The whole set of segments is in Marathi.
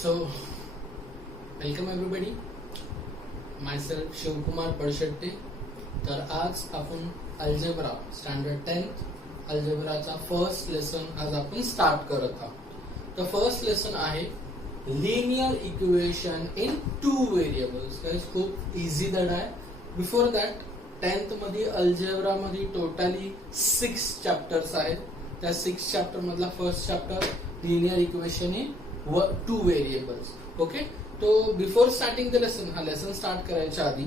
So, welcome everybody. Myself Shivakumar पडशेट्टी. तर आज आपण अल्जेब्रा स्टँडर्ड 10 अल्जेब्राचा फर्स्ट लेसन आज आपण स्टार्ट करत आहोत. तर फर्स्ट लेसन आहे linear equation in two variables. Guys खूप इझी धडा आहे. बिफोर दॅट 10th मध्ये अल्जेब्रा मध्ये टोटली 6 चॅप्टर्स आहेत. त्या 6 चॅप्टर मधला first chapter linear equation in two variables. Okay, तो बिफोर स्टार्टिंग द लेसन, हा लेसन स्टार्ट करायच्या आधी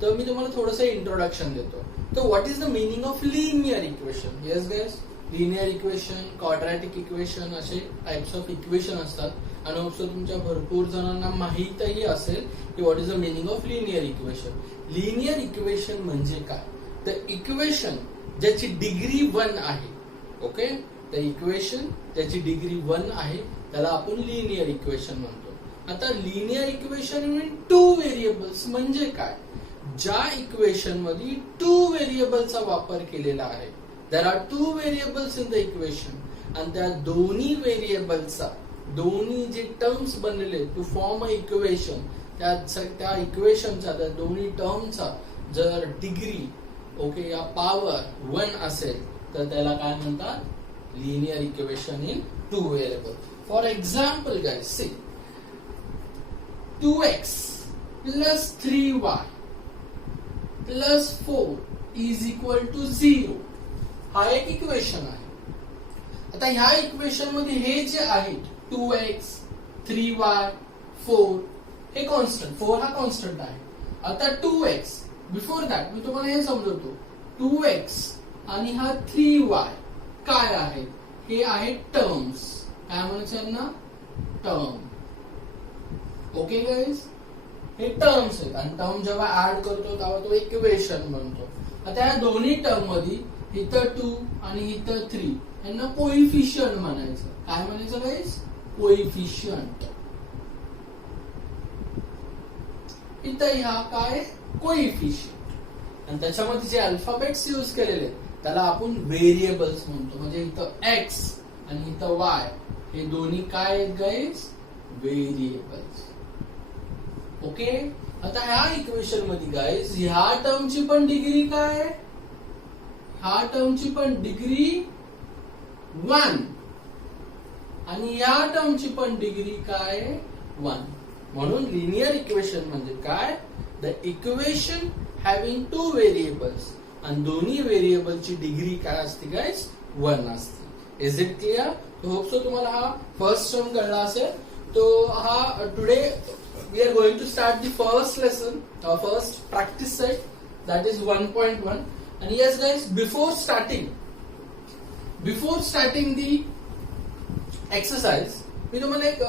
तर मी तुम्हाला थोडंसं इंट्रोडक्शन देतो. तर what is the meaning of linear equation? Yes guys, linear equation, quadratic equation असे टाइप्स ऑफ इक्वेशन असतात. आणि ऑल्सो तुमच्या भरपूर जणांना माहीतही असेल की what is the meaning of linear equation. Linear equation म्हणजे काय? तर इक्वेशन ज्याची डिग्री 1 आहे. ओके, तर इक्वेशन ज्याची डिग्री 1 आहे त्याला आपण लिनियर इक्वेशन म्हणतो. आता linear equation in two variables म्हणजे काय? ज्या इक्वेशन मध्ये टू व्हेरिएबलचा वापर केलेला आहे. There are two variables in the equation आणि त्या दोन्ही व्हेरिएबलचा, दोन्ही जे टर्म्स बनलेले टू फॉर्म अ इक्वेशन, त्या इक्वेशनचा, त्या दोन्ही टर्मचा जर डिग्री ओके या पॉवर 1 असेल तर त्याला काय म्हणतात? Linear equation in two variable. For example guys, see 2x plus 3y plus 4 is equal to 0 हा एक इक्वेशन आहे. आता ह्या इक्वेशन मध्ये हे जे आहेत 2x 3y 4 हे कॉन्स्टंट, 4 हा कॉन्स्टंट आहे. आता 2x, बिफोर दॅट मी तुम्हाला हे समजवतो. 2x आणि हा 3y काय आहे? हे आहे टर्म्स. काय म्हणायचं यांना? टर्म. ओके गाइस, हे टर्म्स आहेत आणि टर्म जेव्हा ऍड करतो तेव्हा तो इक्वेशन बनतो. आता या दोन्ही टर्म मध्ये इथं 2 आणि इथं 3 यांना कोइफिशियंट म्हणायचं. काय म्हणायचं गाइस? कोइफिशियंट. इथं ह्या काय? कोइफिशियंट. आणि त्याच्यामध्ये जे अल्फाबेट्स यूज केलेले त्याला आपण व्हेरिएबल्स म्हणतो. म्हणजे इथं एक्स आणि इथं वाय हे दोन्ही काय आहेत गाइस? व्हेरिएबल्स. ओके, आता ह्या इक्वेशन मध्ये गाइस ह्या टर्मची पण डिग्री काय? ह्या टर्मची पण डिग्री 1 आणि या टर्मची पण डिग्री काय? 1. म्हणून लिनियर इक्वेशन म्हणजे काय? The equation having two variables आणि दोन्ही व्हेरिएबलची डिग्री काय असते गाइस? 1 असते. Is it clear? Hope so तुम्हाला हा फर्स्ट टर्म कळला असेल. तो हा today we are going to start the first lesson, our first practice set, that is 1.1. and yes guys, before starting the exercise मी तुम्हाला एक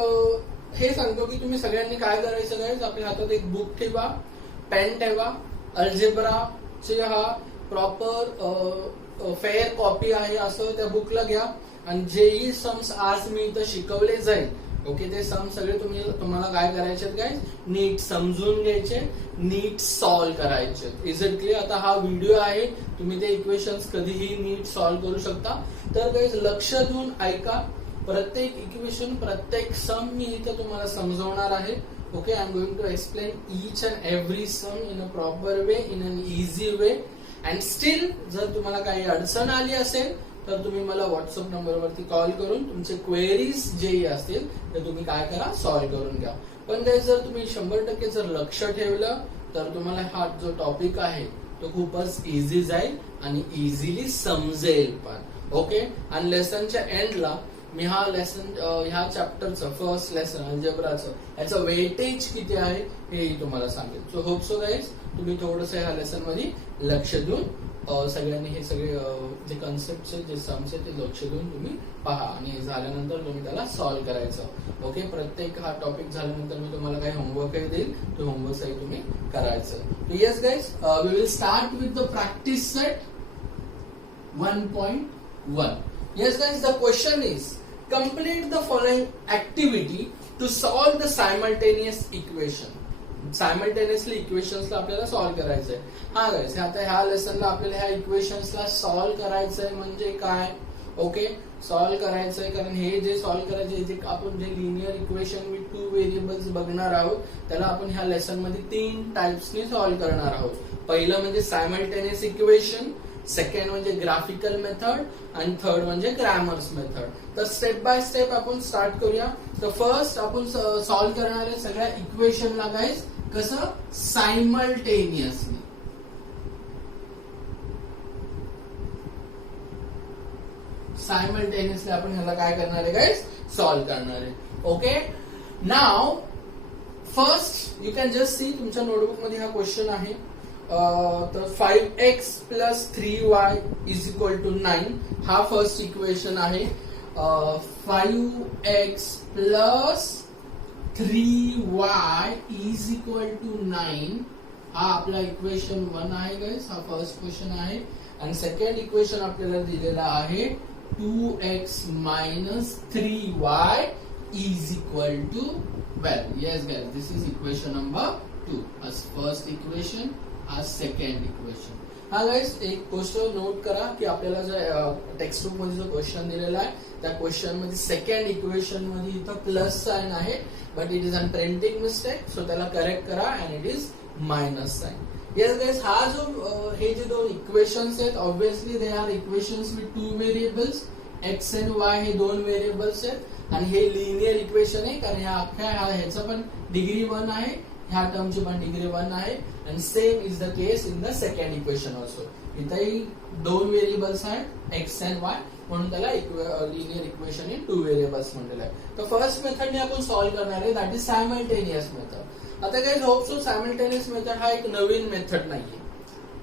हे सांगतो की तुम्ही सगळ्यांनी काय करायचं गाइस, आपल्या हातात एक बुक ठेवा, पेन ठेवा. अल्जेब्राचे हा प्रॉपर फेअर कॉपी आहे असं त्या बुकला घ्या आणि जेही सम्स आज मी इथं शिकवले जाईल ओके, ते सम सगळे तुम्हाला काय करायचे गाइस? नीट समजून घ्यायचे, नीट सॉल्व करायचे. Is it clear? आता हा व्हिडिओ आहे, तुम्ही ते इक्वेशन्स कधीही नीट सॉल्व करू शकता. तर गाइस लक्ष देऊन ऐका. प्रत्येक इक्वेशन, प्रत्येक सम मी इथं तुम्हाला समजवणार आहे. Okay, I am going to explain each and every sum in a proper way, in an easy way. And still जर तुम्हाला काही अडचण आली असेल तर तुम्ही मला व्हॉट्सअप नंबरवरती कॉल करून तुमचे क्वेरीज जेही असतील ते तुम्ही काय करा? सॉल्व्ह करून घ्या. पण ते जर तुम्ही 100% जर लक्ष ठेवलं तर तुम्हाला हा जो टॉपिक आहे तो खूपच इझी जाईल आणि इझिली समजेल पण. ओके, आणि लेसनच्या एंडला मी हा लेसन, ह्या चॅप्टरचं फर्स्ट लेसन अल्जेब्राचं याचं वेटेज किती आहे हेही तुम्हाला सांगेल. सो होप सो गाइस तुम्ही थोडंसं ह्या लेसन मध्ये लक्ष देऊन सगळ्यांनी हे सगळे जे कन्सेप्ट जे सम्स आहेत ते लक्ष देऊन तुम्ही पहा आणि झाल्यानंतर तुम्ही त्याला सॉल्व्ह करायचं. ओके, प्रत्येक हा टॉपिक झाल्यानंतर मी तुम्हाला काही होमवर्कही देईल, तो होमवर्कही तुम्ही करायचं. Yes guys, we will start with the practice set 1.1. Yes guys, the question is complete the following activity to solve the simultaneous equation. Simultaneously इक्वेशन्सला आपल्याला सॉल्व्ह करायचंय. हा गाइस, आता ह्या लेसनला आपल्याला ह्या इक्वेशन्सला सॉल्व्ह करायचंय म्हणजे काय? ओके, सॉल्व्ह करायचंय, कारण हे जे सॉल्व्ह करायचे जे आपण जे लिनियर इक्वेशन विथ 2 व्हेरिएबल्स बघणार आहोत त्याला आपण ह्या लेसन मध्ये 3 टाइप्सनी सॉल्व्ह करणार आहोत. पहिलं म्हणजे सायमल्टेनियस इक्वेशन, सेकंड म्हणजे ग्राफिकल मेथड आणि थर्ड म्हणजे ग्रॅमर्स मेथड. तर स्टेप बाय स्टेप आपण स्टार्ट करूया. तर फर्स्ट आपण सॉल्व्ह करणार आहे सगळ्या इक्वेशनला गाइस कसं सायमल्टेनियसली. सायमल्टेनियसली आपण ह्याला काय करणार आहे गाइस, सॉल्व्ह करणार आहे. Okay, now first you can just C तुमच्या नोटबुक मध्ये हा क्वेश्चन आहे. तर 5x plus 3y is equal to 9 हा फर्स्ट इक्वेशन आहे. 5x plus 3y is equal to 9 हा आपला इक्वेशन 1 आहे गाइस, हा फर्स्ट क्वेश्चन आहे. आणि सेकंड इक्वेशन आपल्याला दिलेला आहे 2x minus 3y is equal to 12. Yes guys, this is equation number 2 as first equation, as second equation. हा गाइस एक गोष्ट नोट करा की आपल्याला जो टेक्स्ट बुक मध्ये जो क्वेश्चन दिलेला आहे त्या क्वेश्चन मध्ये सेकंड इक्वेशन मध्ये इथं प्लस साइन आहे, but it is an printing mistake, so त्याला करेक्ट करा and it is minus sign. Yes guys, हा जो हे जे दोन इक्वेशन्स आहेत obviously they are equations with 2 variables, x and y हे 2 व्हेरिएबल्स आहेत आणि हे लिनियर इक्वेशन आहे कारण ह्या अख्ख्या ह्याचं पण डिग्री 1 आहे, ह्या टर्मची पण डिग्री 1 आहे. आणि same is the case in the second equation also. इथेही 2 व्हेरिएबल्स आहेत एक्स अँड वाय, म्हणून त्याला लिनियर इक्वेशन इन 2 व्हेरिएबल्स म्हटलेलं आहे. तर फर्स्ट मेथडने आपण सॉल्व्ह करणार आहे, दॅट इज सायमल्टेनियस मेथड. आता guys hope so simultaneous method हा एक नवीन मेथड नाहीये.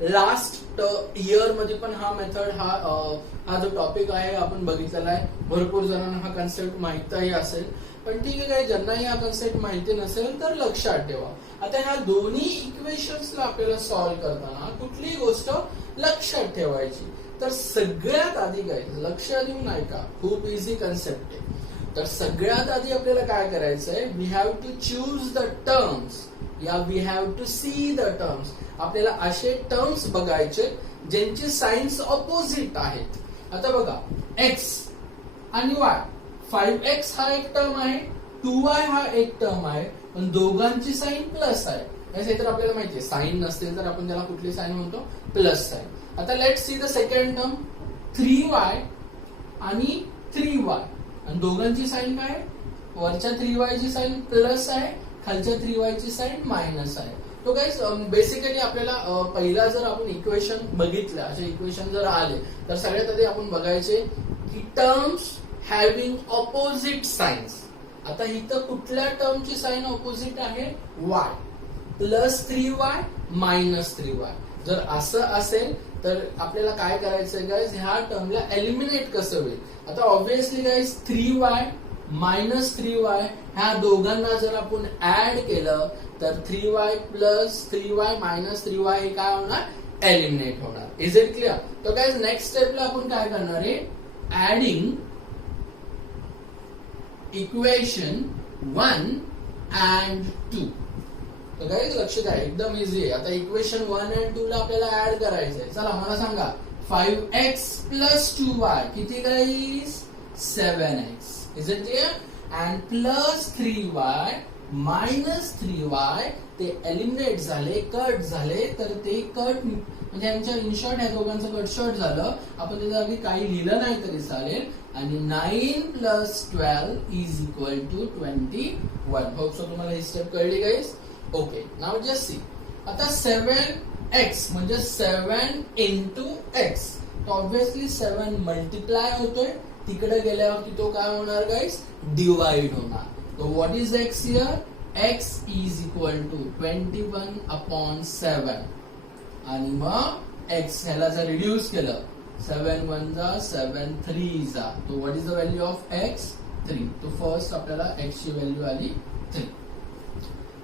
लास्ट इयर मध्ये पण हा मेथड हा जो टॉपिक आहे आपण बघितलेला आहे. भरपूर जणांना हा कन्सेप्ट माहितही असेल, पण ठीक आहे, ज्यांनाही हा कन्सेप्ट माहिती नसेल तर लक्षात ठेवा. आता ह्या दोन्ही इक्वेशन्सला आपल्याला सॉल्व्ह करताना कुठलीही गोष्ट लक्षात ठेवायची. तर सगळ्यात आधी गाइस लक्ष देऊन ऐका, खूप इझी कन्सेप्ट आहे. तर सगळ्यात आधी आपल्याला काय करायचंय, we have to choose the terms या we have to see the terms. आपल्याला असे टर्म्स बघायचे ज्यांची साइन्स ऑपोजिट आहेत. आता बघा x आणि y, 5x हा एक टर्म आहे, 2y हा एक टर्म आहे, पण दोघांची साइन प्लस आहे. हे तर आपल्याला माहितीये, साइन नसतील तर आपण त्याला कुठली साइन म्हणतो, प्लस साइन. आता let's see the second term 3y आणि 3y, आणि दोघांची साइन काय, वरच्या 3y ची साइन प्लस आहे, खालच्या 3y ची साइन मायनस आहे. तो गाइस बेसिकली आपल्याला पहिला जर आपण इक्वेशन बघितलं, असे इक्वेशन जर आले तर सगळ्यात आधी आपण बघायचे की टर्म्स हॅव्हिंग ऑपोजिट साइन्स. आता इथं कुठल्या टर्मची साइन ऑपोजिट आहे, y plus 3y minus 3y. जर असं असेल तर आपल्याला काय करायचंय गाइस, ह्या टर्मला एलिमिनेट कसं होईल. आता obviously guys 3y minus 3y ह्या दोघांना जर आपण ऍड केलं तर 3y plus 3y minus 3y हे काय होणार, एलिमिनेट होणार. Is it clear. तर गाइस नेक्स्ट स्टेपला आपण काय करणार आहे, ऍडिंग इक्वेशन 1 अँड 2. तर गाइस लक्ष द्या, एकदम इझी आहे. आता इक्वेशन 1 अँड 2 ला आपल्याला ऍड करायचंय. चला मला सांगा, 5x प्लस 2y किती guys, 7x. Is it clear. And plus 3y minus 3y ते एलिमिनेट झाले, कट झाले, तर ते कट म्हणजे यांच्या इन शॉर्ट ह्या दोघांचं कट शॉर्ट झालं. आपण त्याच्या आधी काही लिहिलं नाही तरी चालेल. आणि 9 plus 12 is equal to 21. Hope so तुम्हाला ही स्टेप कळली guys. Okay, now just see. आता 7x म्हणजे 7 इंटू x, तर ऑब्विसली 7 मल्टिप्लाय होतोय, तिकडे गेल्यावरती तो काय होणार गाइस, डिवाइड होणार. So what is x here? X is equal to 21 upon 7. आणि मग x ह्याला जर रिड्यूस केलं, 7 1 जा 7 3 जा, तो what is the value of x? 3. तो फर्स्ट आपल्याला x ची व्हॅल्यू आली 3.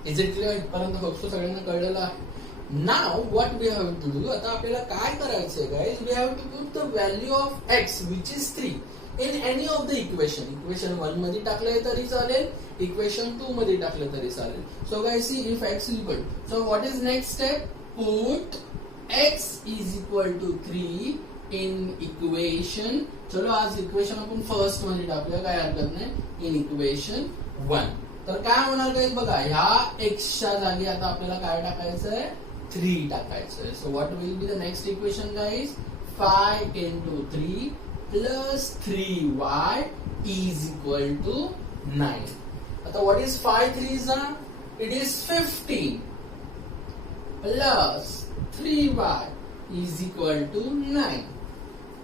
Is it clear. इथपर्यंत होप सगळ्यांना कळलेलं आहे. Now what we have to do, आता आपल्याला काय करायचंय guys, we have to put the value of x which is 3 in any of the equation. Equation 1 मध्ये टाकले तरी चालेल, इक्वेशन 2 मध्ये टाकले तरी चालेल. So guys see, if x is equal, so what is next step, put x is equal to 3 in equation, चलो आज इक्वेशन आपण फर्स्ट मध्ये टाकूया, काय हरकत नाही, इन इक्वेशन 1. तर काय होणार गाईज बघा, ह्या एक्सच्या जागी आता आपल्याला काय टाकायचंय, 3 टाकायचंय. So what will be the next equation guys, 5 into 3 plus 3y is equal to 9. आता what is 5 3s are? It is 15 plus 3y is equal to 9.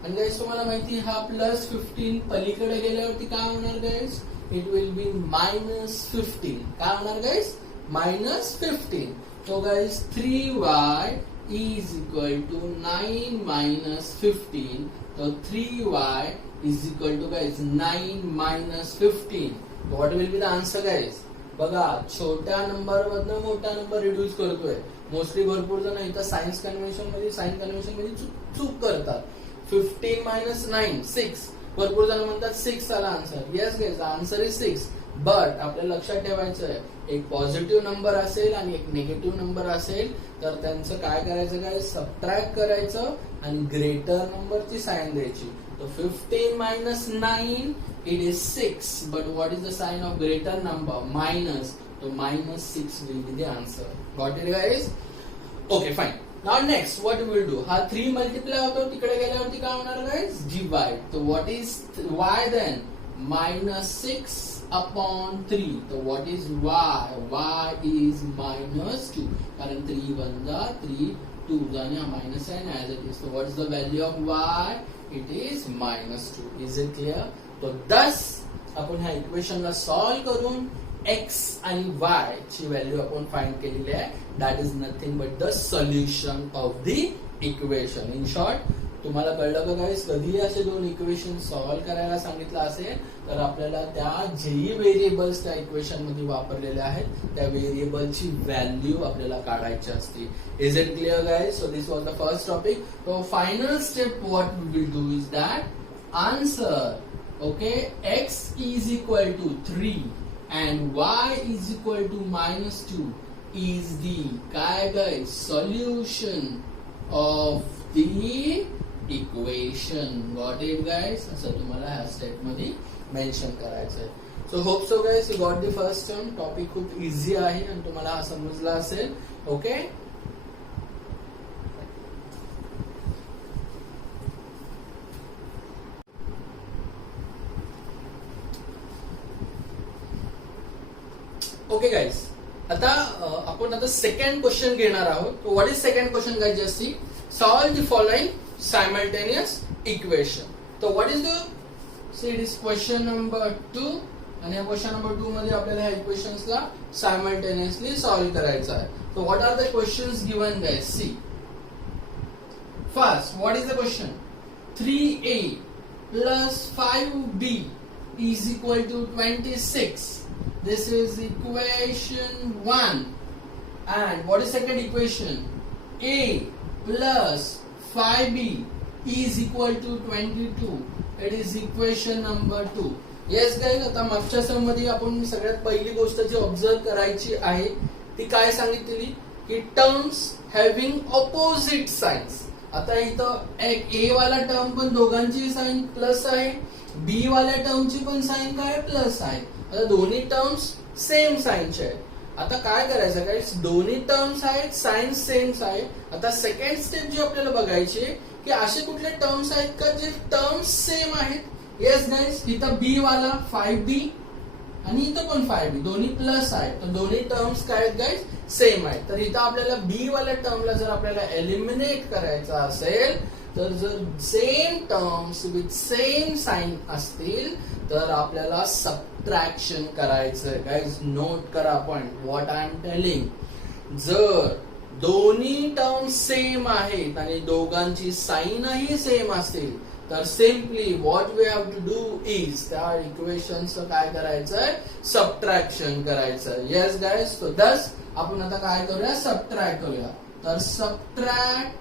आणि गाईज तुम्हाला माहिती हा प्लस 15 पलीकडे गेल्यावरती काय होणार गाईज, इट विल बी -15. काय होणार guys, -15. So guys 3y is equal to 9 minus 15. So 3y is equal to guys 9 minus 15. So what will be the answer guys? बघा छोट्या नंबर मधनं मोठा नंबर रिड्यूस करतोय. मोस्टली भरपूर जण इथं सायन्स कन्व्हेन्शन मध्ये चूक करतात. 15 minus 9 6. भरपूर जण म्हणतात 6 आला answer. Yes guys answer is 6. But आपल्याला लक्षात ठेवायचं आहे, एक पॉझिटिव्ह नंबर असेल आणि एक निगेटिव्ह नंबर असेल तर त्यांचं काय करायचं काय, सबट्रॅक्ट करायचं आणि ग्रेटर नंबरची साइन द्यायची. तो 15 minus 9 it is 6, but what is the sign of greater number, minus, so -6 will be the answer. Got it guys? Okay fine. Now next what we will do, हा 3 multiply होतो, तिकडे गेल्यावरती काय होणार guys, divide. So what is y then, -6 upon 3. So what is y? Y is -2. कारण 3 1 3 2 आणि minus sign as it is. So what is the value of y? It is -2. Is it clear? So thus आपण ह्या इक्वेशनला सॉल्व्ह करून x आणि y ची व्हॅल्यू आपण फाइंड केलेली आहे. That is nothing but the solution of the equation. In short तुम्हाला कळलं का गाईस, कधीही असे दोन इक्वेशन सॉल्व्ह करायला सांगितलं असेल तर आपल्याला त्या जेही व्हेरिएबल्स त्या इक्वेशन मध्ये वापरलेले आहेत त्या व्हेरिएबलची व्हॅल्यू आपल्याला काढायची असते. Is it clear guys? So this was the first topic. So final step what we will do is that answer, okay, x is equal to 3 and y is equal to -2 is the काय guys solution of the equation. Got it guys? असं तुम्हाला ह्या स्टेप मध्ये मेन्शन करायचं आहे. So hope so guys you got the first term. Topic खूप इझी आहे आणि तुम्हाला हा समजला असेल. ओके, ओके गाइस, आता आपण आता सेकंड क्वेश्चन घेणार आहोत. What is second question guys? Just see, solve the following simultaneous equation. तो what is the, see it is question number 2 आणि या क्वेश्चन नंबर 2 मध्ये आपल्याला ह्या इक्वेशन्सला सायमल्टेनियसली सॉल्व करायचं आहे. So what are the questions given guys? See first, what is the question? 3a plus 5b is equal to 26. This is equation 1. And what is second equation? A plus 5b is equal to 22. It is equation number 2. Yes guys, आता मागच्या सम मध्ये आपण सगळ्यात पहिली गोष्ट जी ऑब्झर्व करायची आहे ती काय सांगितलेली की टर्म्स हॅव्हिंग ऑपोजिट साइन्स. आता इथं एक ए वाला टर्म पण दोघांची साइन प्लस आहे, बी वाल्या टर्मची पण साइन काय प्लस आहे. आता दोन्ही टर्म्स सेम साइनचे आहेत. आता काय करायचं काय, दोन्ही टर्म्स आहेत, साइन सेम्स आहे. आता सेकंड स्टेप जी आपल्याला बघायची की असे कुठले टर्म्स आहेत का जे टर्म्स सेम आहेत. येस गाइस, इथं बी वाला 5b आणि इथं पण 5b दोन्ही प्लस आहेत. तर दोन्ही टर्म्स काय आहेत गाइस, सेम आहेत. तर इथं आपल्याला बी वाल्या टर्मला जर आपल्याला एलिमिनेट करायचं असेल तर जर same terms with same sign असतील तर आपल्याला सबट्रॅक्शन करायचं. गाइस नोट करा point what I am telling. जर दोन्ही टर्म्स सेम आहेत आणि दोघांची साइनही सेम असतील तर simply what we have to do is त्या इक्वेशनचं काय करायचंय, सबट्रॅक्शन करायचं. येस गाइस, सो दस आपण आता काय करूया, सबट्रॅक्ट करूया. तर subtract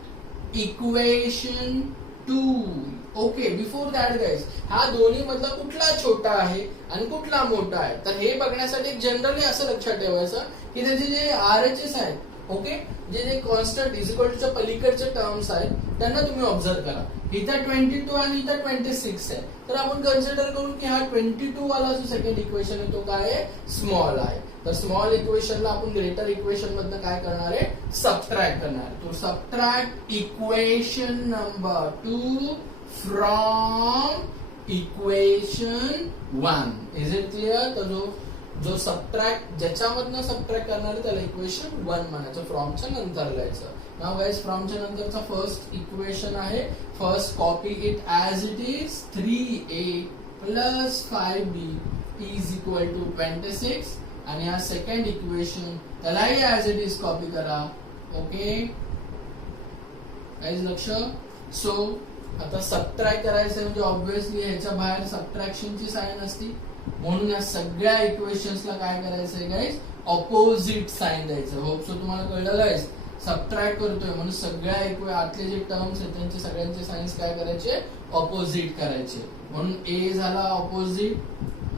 equation 2. Okay, before that guys, हा दोन्ही मधला कुठला छोटा आहे आणि कुठला मोठा आहे तर हे बघण्यासाठी जनरली असं लक्षात ठेवायचं की त्याचे जे RHS आहेत ओके, जे कॉन्स्टंट इज इक्वल टूच्या पलीकडचे टर्म्स आहेत त्यांना तुम्ही ऑब्झर्व करा. इथं 22 आणि इथं 26 आहे, तर आपण कन्सिडर करू की हा 22 वाला जो सेकंड इक्वेशन आहे तो काय आहे, स्मॉल आहे. तर स्मॉल इक्वेशनला आपण ग्रेटर इक्वेशन मधनं काय करणार आहे, सबट्रॅक्ट करणार आहे. तो subtract equation number 2 from equation 1. Is it clear? तर जो सबट्रॅक्ट ज्याच्यामधनं सबट्रॅक्ट करणार आहे त्याला इक्वेशन 1 म्हणायचं, फ्रॉमच्या नंतर लिहायचं. नाव गाइस, फ्रॉमच्या नंतरचा फर्स्ट इक्वेशन आहे. First copy it as it is. 3a plus 5b is equal to 26. आणि हा सेकंड इक्वेशन त्यालाही ॲज इट इज कॉपी करा. ओके गाइस, लक्ष. सो आता सबट्रॅक्ट करायचं म्हणजे ऑब्व्हियसली ह्याच्या बाहेर सबट्रॅक्शनची साइन असती, म्हणून या सगळ्या इक्वेशन्सला काय करायचंय गाइस, ऑपोजिट साइन द्यायचं. होप सो तुम्हाला कळलं गाइस. सबट्रॅक्ट करतोय म्हणून सगळ्या आतले जे टर्म्स आहेत त्यांचे सगळ्यांचे साइन्स काय करायचे, ऑपोजिट करायचे. म्हणून ए झाला ऑपोजिट,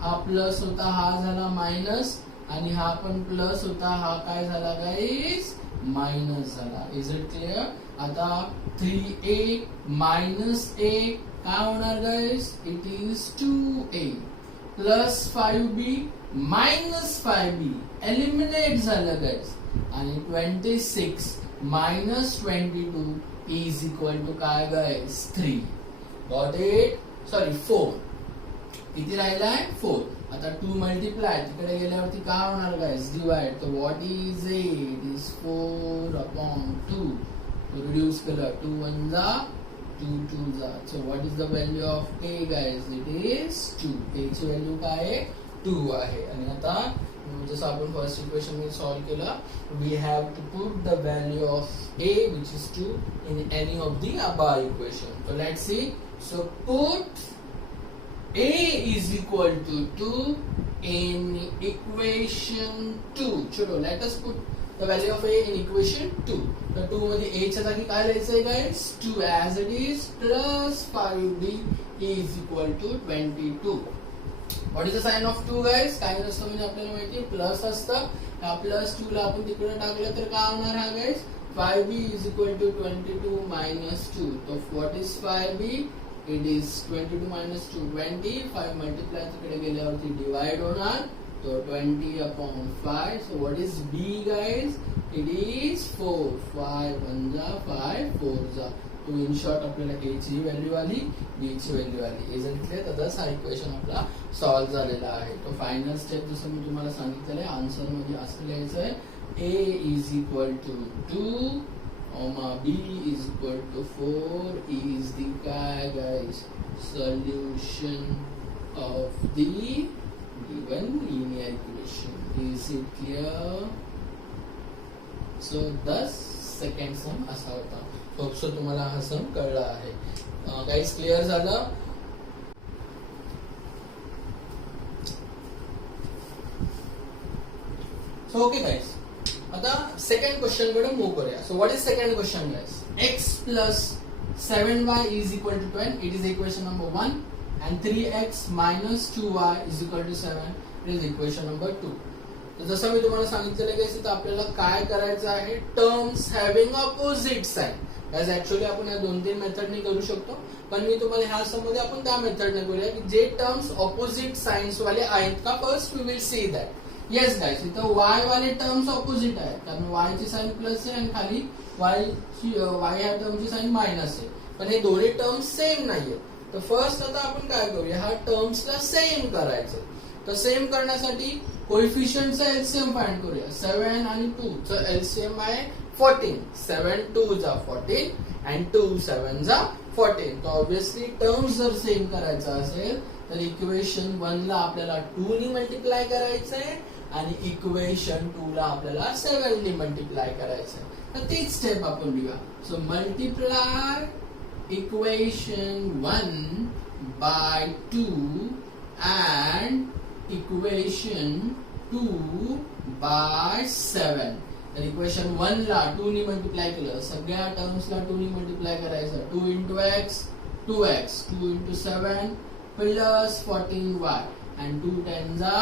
हा प्लस होता, हा झाला मायनस, आणि हा पण प्लस होता, हा काय झाला गाइस, मायनस झाला. Is it clear? आता 3a मायनस a काय होणार guys, it is 2a plus 5b minus 5b eliminate झालं गाइस. आणि 26 मायनस 22 इज इक्वल टू काय गाइस, 3. Got it? सॉरी 4. किती राहिलाय, 4. आता 2 मल्टिप्लाय तिकडे गेल्यावरती काय होणार गाइस, डिवाइड. तर what is it is 4/2. Reduce केलं, 2 1 जा 2 2 जा. So what is the value of a guys, it is 2. a ची व्हॅल्यू काय आहे, 2 आहे. आणि आता जसं आपण फर्स्ट इक्वेशन मध्ये सॉल्व्ह केलं, we have to put the value of a which is 2 in any of the above equation. So let's see. So put a is equal to 2 in equation 2. चलो let us put the value of a in equation 2. तर 2 मध्ये a च्या जागी काय लिहायचंय guys, 2 as it is plus 5b is equal to 22. What is the sign of 2 guys? काय असतं म्हणजे आपल्याला माहिती आहे, प्लस असतं. हा प्लस 2 ला आपण तिकडे टाकलं तर काय होणार हा guys, 5b is equal to 22 minus 2. So what is 5b? It is 22 minus 2 20. 5 multiply तिकडे गेल्यावरती डिवाइड होणार, तो 20/5. So what is b guys? It is 4. 5 1 जा 5 4 जा. तो इन शॉर्ट आपल्याला a ची व्हॅल्यू आली, b ची व्हॅल्यू आली. Is it clear? तर हा इक्वेशन आपला सॉल्व्ह झालेला आहे. तो फायनल स्टेप जसं मी तुम्हाला सांगितलेलं आहे, आन्सर मध्ये असं लिहायचं आहे, a is equal to 2 b is equal to 4 is the काय guys, solution of the given linear equation. Is it clear? So thus second सम असा होता. होप सो तुम्हाला हा सम कळला आहे. गाइस, क्लिअर झालं? सो ओके गाइस, आता सेकंड क्वेश्चन कडे मूव करूया. So what is second question guys? x plus 7y is equal to 10. It is equation number 1. And 3x minus 2y is equal to 7. It is equation number 2. जसं मी तुम्हाला सांगितलेलं की इथं आपल्याला काय करायचं आहे, terms having opposite sign. Guys, actually आपण या 2-3 मेथडने करू शकतो, पण मी तुम्हाला ह्या सम मध्ये आपण त्या मेथडने करूया की जे टर्म्स ऑपोजिट साइन्स वाले आहेत का. First we will see that. Yes guys, इथं y वाले टर्म्स ऑपोजिट आहेत, कारण y ची साइन प्लस आहे आणि खाली y ह्या टर्मची साइन मायनस आहे, पण हे दोन्ही टर्म्स सेम नाहीये. तर फर्स्ट आता आपण काय करूया, ह्या टर्म्सला सेम करायचं. तर सेम करण्यासाठी कोएफिशिएंटचा एलसीएम फाइंड करूया. 7 आणि 2 चं एलसीएम आहे 14. 7 2 जा 14 and 2 7 जा 14. तर ऑब्वियसली टर्म्स जर सेम करायचा असेल तर इक्वेशन 1 ला आपल्याला 2 ने मल्टिप्लाय करायचंय आणि इक्वेशन 2 ला आपल्याला 7 ने मल्टिप्लाय करायचंय. तर तीच स्टेप आपण लिहूया. So multiply equation 1 by 2 and equation 2 by 7. तर इक्वेशन 1 ला 2 ने मल्टिप्लाय केलं, सगळ्या टर्म्सला 2 ने मल्टिप्लाय करायचं. 2 into x 2x, 2 into 7 plus 14y and 2 10 जा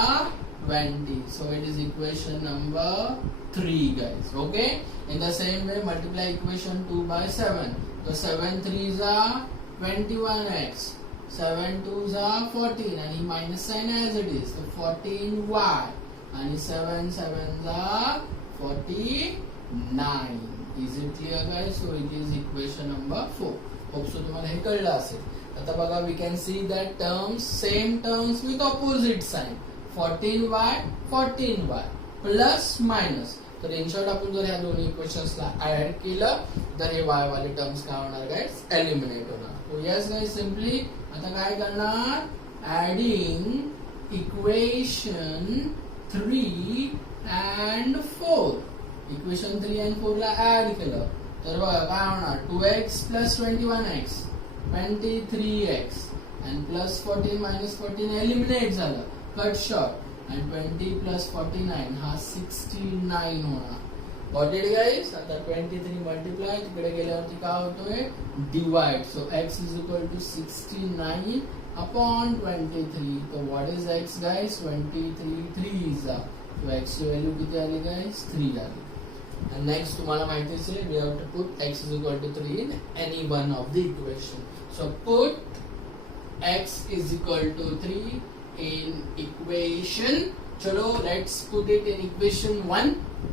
20. So it is equation number 3, guys. Okay. In the same way, multiply equation 2 by 7. So 7 3s are 21x. 7 2s are 14. And minus sign as it is. So 14y. And 7 7s are 49. Is it clear, guys? So it is equation number 4. Hope so तुम्हाला हे कळलं असेल. आता बघा, we can see that terms, same terms with opposite sign. 14y 14y plus minus. तर इन शॉर्ट आपण जर ह्या दोन्ही इक्वेशन्सला ऍड केलं तर हे y वाले टर्म्स काय होणार गाइस, एलिमिनेट होणार. तो यस गाइस, सिंपली आता काय करणार, adding equation 3 and 4. Equation 3 and 4 ला ऍड केलं तर बघा काय होणार, 2x plus 21x 23x and plus 14 minus 14 eliminate झालं, कट शॉर्ट. and 20 plus 49 हा 69 होणार. Got it, guys? आता 23 मल्टिप्लाय तिकडे गेल्यावरती काय होतोय, divide. So x is equal to 69 upon 23. तो what is x, guys? 23 3 are. तो x ची व्हॅल्यू किती आली, guys? 3 आली. And next तुम्हाला माहितीच आहे, we have to put x is equal to 3 in any one of the equation. So put x is equal to 3 in equation. चलो let's put it in equation 1.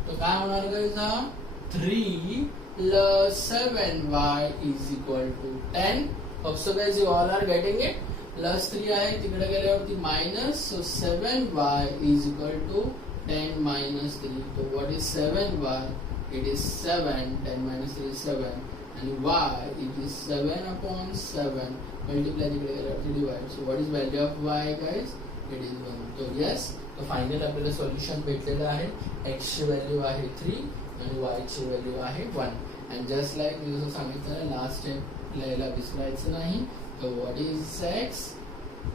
तो काय होणार गाइस, हा 3 plus 7y is equal to 10. Hope so guys you all are getting it. Plus 3 आहे तिकडे गेल्यावरती minus, so 7y is equal to 10 minus 3. So what is 7y? It is 7. 10 minus 3 is 7. And y, it is 7 upon 7. Multiply तिकडे गेल्यावरती divide. So what is value of y, guys? It is 1. So yes, तो फायनल आपल्याला सोल्युशन भेटलेलं आहे. x ची व्हॅल्यू आहे 3 आणि y ची व्हॅल्यू आहे 1. अँड जस्ट लाईक मी जसं सांगितलं, लास्ट स्टेप लिहायला विसरायचं नाही. तर what is x?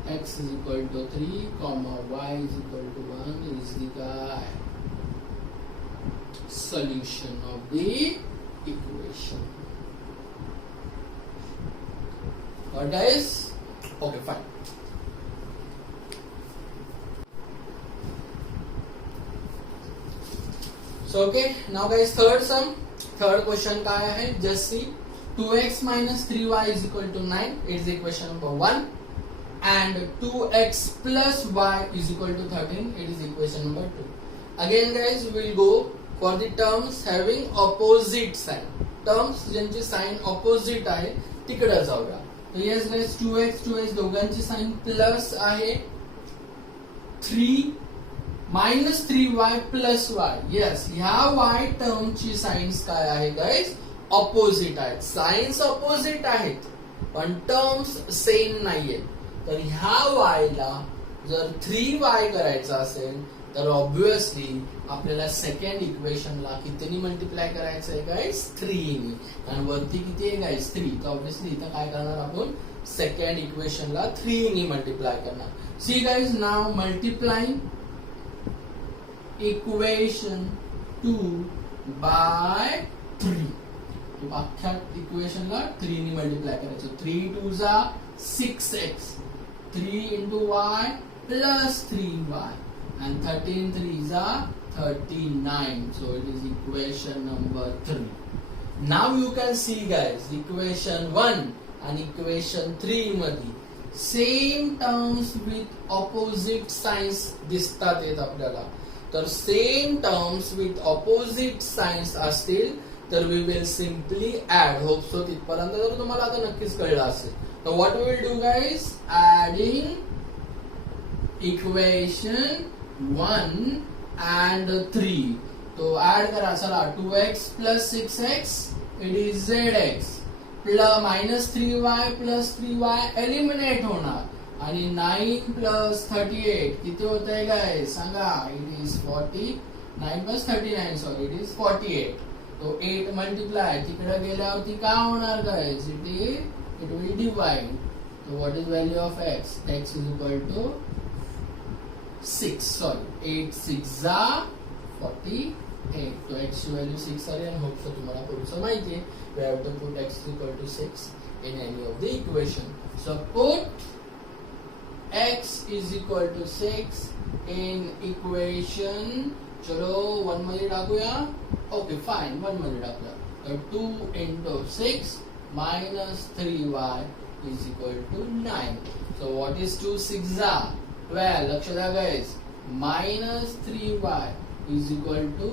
x is equal to 3, y is equal to 1 is the solution of the equation. What guys? Okay, fine. So okay, now guys, third question काय आहे, just see, 2x minus 3y is equal to 9. It is equation number 1. And 2x plus y is equal to 13. It is equation number 2. Again guys, we will go for the terms having opposite sign. Terms ज्यांची साइन opposite आहे तिकडे जाऊया. तर yes guys, 2x दोघांची साइन प्लस आहे, 3 minus 3y plus y. Yes, ह्या y टर्मची साइन्स काय आहे गाइस, ऑपोजिट आहेत. साइन्स ऑपोजिट आहेत पण टर्म्स सेम नाहीयेत. तर ह्या y ला जर 3y करायचं असेल तर ऑब्विसली आपल्याला सेकंड इक्वेशनला कितीनी मल्टिप्लाय करायचं आहे गाइस, 3 नी. आणि वरती किती आहे गाइस, 3. तर ऑब्विसली इथं काय करणार आपण, सेकंड इक्वेशनला 3 नी मल्टिप्लाय करणार. See guys, now multiplying equation 2 by 3. तो अख्ख्या इक्वेशनला 3 नी मल्टिप्लाय करायचं. 3 2s are 6x, 3 into y plus 3y, and 13 3s are 39. So it is equation number 3. Now you can see guys, equation 1 and equation 3 मध्ये same terms with opposite signs दिसतात येत आपल्याला. तर same terms with opposite signs असतील तर we will simply add. Hope so तिथपर्यंत तर तुम्हाला आता नक्कीच कळलं असेल. तर what we will do guys, adding equation 1 and 3. तो ऍड करा, चला. 2x plus 6x it is zx plus minus 3y plus 3y eliminate होणार. आणि 9 plus 38 किती होत आहे काय सांगा, it is 40. 9 plus 39 sorry, it is 48. तो 8 मल्टिप्लाय तिकडे गेल्यावरती काय होणार गाइस, इट विल डिवाइड. तो what is value of x? x is equal to 6. Sorry, 8 6 48. तो x ची व्हॅल्यू 6 आली. आणि होप सो तुम्हाला पुढचं माहिती आहे, we have to put x equal to 6 in any of the equation. So put x is equal to 6 in equation, चलो 1 मध्ये टाकूया. ओके फाइन, 1 मध्ये टाकूया. तर 2 into 6 minus 3y is equal to 9. So what is 2 6 12? लक्ष द्या guys. minus 3y is equal to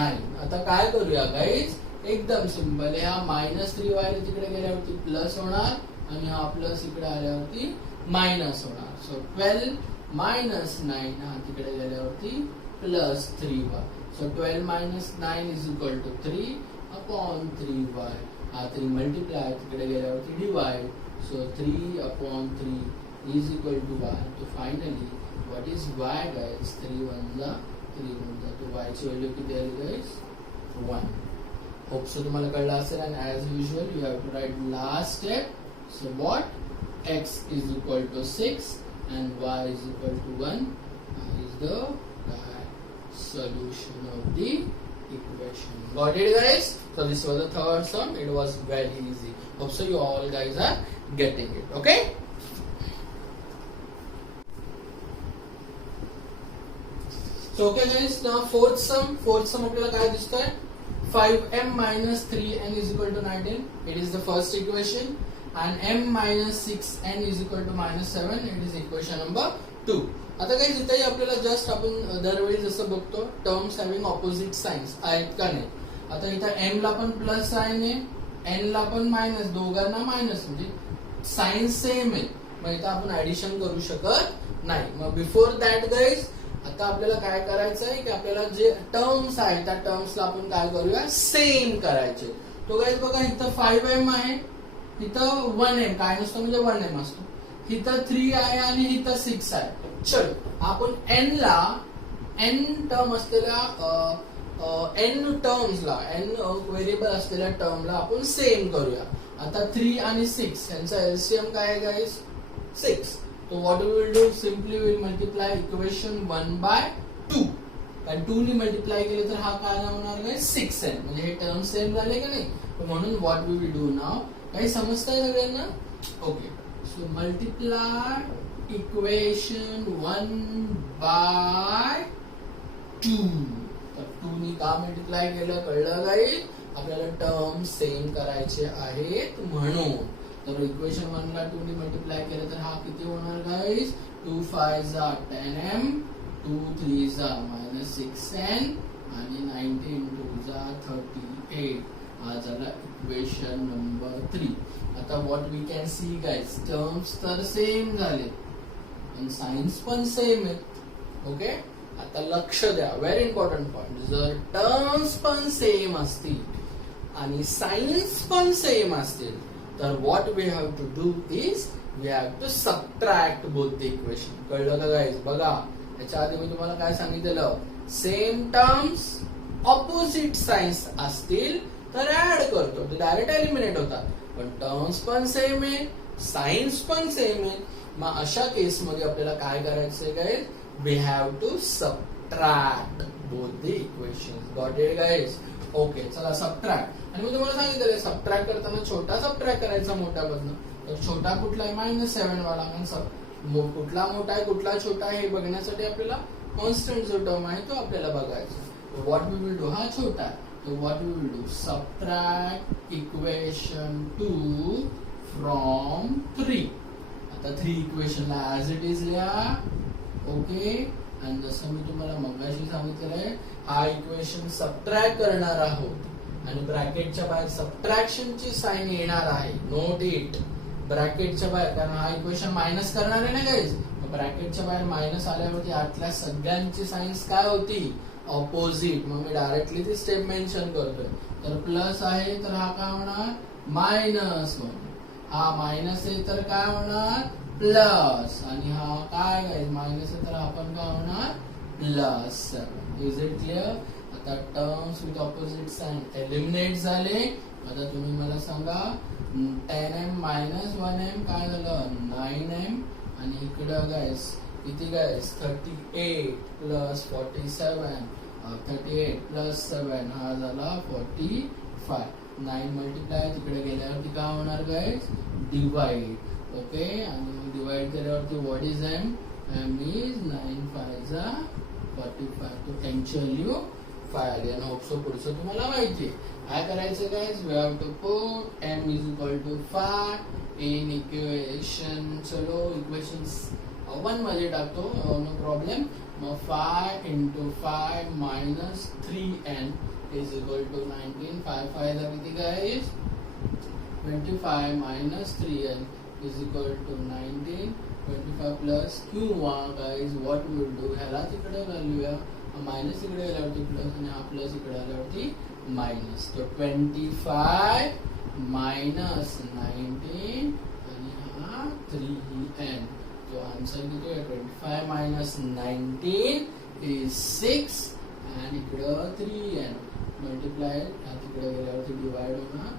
9. आता काय करूया guys, एकदम सिंपल. ह्या minus 3y तिकडे गेल्यावरती प्लस होणार आणि हा प्लस इकडे आल्यावरती मायनस होणार. सो 12 minus 9 हा तिकडे गेल्यावरती plus 3y. So 12 minus 9 is equal to 3 upon 3y. हा 3 मल्टीप्लाय तिकडे गेल्यावरती divide. So 3 upon 3 is equal to y. तो finally what is y guys? 3 1 जा 3 1 जा. तो y ची व्हॅल्यू किती आली guys? 1. होप सो तुम्हाला कळलं असेल. And as usual you have to write last step. So what x is equal to 6 and y is equal to 1 is the solution of the equation. Got it guys? So this was the third sum. It was very easy. Hope so you all guys are getting it. Okay? So okay guys, now fourth sum आपल्याला काय दिसतंय? 5m minus 3n is equal to 19. It is the first equation. And m minus 6n is equal to minus 7. It is equation number 2. आता काही इथेही आपल्याला जस्ट आपण दरवेळी जसं बघतो टर्म्स हॅव्हिंग ऑपोजिट साइन्स आहेत का नाही. आता इथं m ला पण प्लस साइन आहे, n ला पण मायनस, दोघांना मायनस, म्हणजे साइन्स सेम आहे. मग इथं आपण ऍडिशन करू शकत नाही. मग बिफोर दॅट गाईज आता आपल्याला काय करायचं आहे की आपल्याला जे टर्म्स आहेत त्या टर्म्सला आपण काय करूया, सेम करायचे. तो गाईज बघा इथं 5m आहे, इथं 1m काय नसतं म्हणजे 1m असतो, इथं 3 आहे आणि इथं 6 आहे. चलो आपण n ला n टर्म असलेल्या n टर्म्सला n व्हेरिएबल असलेल्या टर्मला आपण सेम करूया. आता 3 आणि 6 यांचा एलसीएम काय आहे गाइस? 6. तो what we will do, simply will multiply equation 1 by 2. कारण 2 ने मल्टिप्लाय केले तर हा काय होणार गाइस? 6n. म्हणजे हे टर्म सेम झाले का नाही. म्हणून what we will do now, काही समजतंय सगळ्यांना? Okay, so multiply equation 1 by 2. तर 2 ने का मल्टिप्लाय केलं कळलं गाइस? आपल्याला टर्म सेम करायचे आहेत म्हणून. तर इक्वेशन 1 ला 2 ने मल्टिप्लाय केलं तर हा किती होणार गाइस? 2 5 जा 10m, 2 3 जा -6n आणि 19 2 जा 38. हा झाला इक्वेशन नंबर 3. आता what we can see guys, terms तर सेम झाले आणि साइन्स पण सेम आहेत. ओके, आता लक्ष द्या, व्हेरी इम्पॉर्टंट पॉइंट. जर टर्म्स पण सेम असतील आणि साइन्स पण सेम असतील तर what we have to do is we have to subtract both the equation. कळलं का गाइस? बघा, याच्या आधी मी तुम्हाला काय सांगितलेलं, सेम टर्म्स ऑपोजिट साइन्स असतील तर ऍड करतो, ते डायरेक्ट एलिमिनेट होतात. पण टर्म्स पण सेम आहे, साइन्स पण सेम आहे, मग अशा केस मध्ये आपल्याला काय करायचंय guys? We have to subtract both the equations. Got it guys? Okay, चला सबट्रॅक्ट. आणि मी तुम्हाला सांगितलं सबट्रॅक्ट करताना छोटा सबट्रॅक्ट करायचा मोठ्यामधनं. तर छोटा कुठला आहे? -7 वाला. कुठला मोठा आहे कुठला छोटा आहे हे बघण्यासाठी आपल्याला कॉन्स्टंट जो टर्म आहे तो आपल्याला बघायचा. व्हॉट वी विल डू, हा छोटा आहे, तो what we will do, subtract equation 2 from 3. आता 3 इक्वेशनला ऍज इट इज लिहा. ओके, आणि जसं मी तुम्हाला मगाशी सांगितलंय, हा इक्वेशन सबट्रॅक्ट करणार आहोत आणि ब्रॅकेटच्या बाहेर सबट्रॅक्शनची साइन येणार आहे. नोट इट, ब्रॅकेटच्या बाहेर, कारण हा इक्वेशन मायनस करणार आहे ना गाइस. ब्रॅकेटच्या बाहेर मायनस आल्यावरती आतल्या सगळ्यांची साइन्स काय होती? ऑपोजिट. मग मी डायरेक्टली ती स्टेप मेन्शन करतोय. तर प्लस आहे तर हा काय होणार? मायनस होणार. हा मायनस आहे तर काय होणार? प्लस. आणि हा काय गाइस? मायनस आहे तर आपण काय होणार? +7. Is it clear? आता terms with opposite sign eliminate झाले. आता तुम्ही मला सांगा, 10m minus 1m काय झालं? 9m. आणि इकडं गाइस किती गाइस? 38 plus 47. 38 plus 7 हा झाला 45. 9 मल्टिप्लाय तिकडे गेल्यावरती काय होणार गाइस? डिवाइड. ओके. आणि डिवाइड केल्यावरती what is M? M is 9 5 45. तो एमची व्हॅल्यू 5 आली. आणि होपसो पुढचं तुम्हाला माहिती आहे. काय करायचं guys? We have to put M is equal to 5 in equation. चलो इक्वेशन्स 1 मध्ये टाकतो, नो प्रॉब्लेम. मग 5 into 5 minus 3n is equal to 19. 5 5 किती guys? 25 minus 3n is equal to 19. 25 plus किंवा guys what we will do, ह्याला तिकडे घालूया, मायनस इकडे गेल्यावरती प्लस आणि हा प्लस इकडे आल्यावरती मायनस. तो 25 minus 19 आणि हा 3n. तो आन्सर किती आहे? 25 minus 19 is 6 and इकडं 3n मल्टिप्लाय तिकडे गेल्यावरती डिवाइड होणार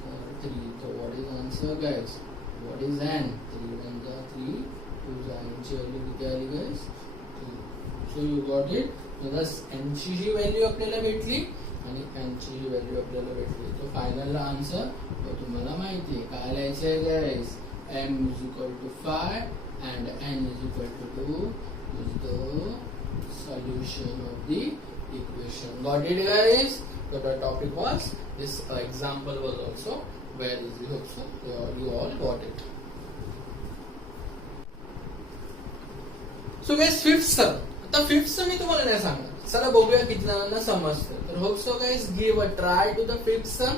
तर 3. तो what is answer guys? What is n? 3 1 जा 3 2 जा n ची व्हॅल्यू किती आली guys? 2. So you got it. Bus n ची जी व्हॅल्यू आपल्याला भेटली आणि n ची जी व्हॅल्यू आपल्याला भेटली. तो फायनल आन्सर तो तुम्हाला माहिती आहे. काय लिहायचं आहे guys? m is equal to 5 and n is equal to 2 is the solution of the equation. Got it guys? So the topic was this example was also very easy. Hope so you all got it. So guys, fifth sum. आता fifth sum मी तुम्हाला नाही सांगणार. चला बघूया किती जणांना समजतं. तर hope so guys give a try to the fifth sum.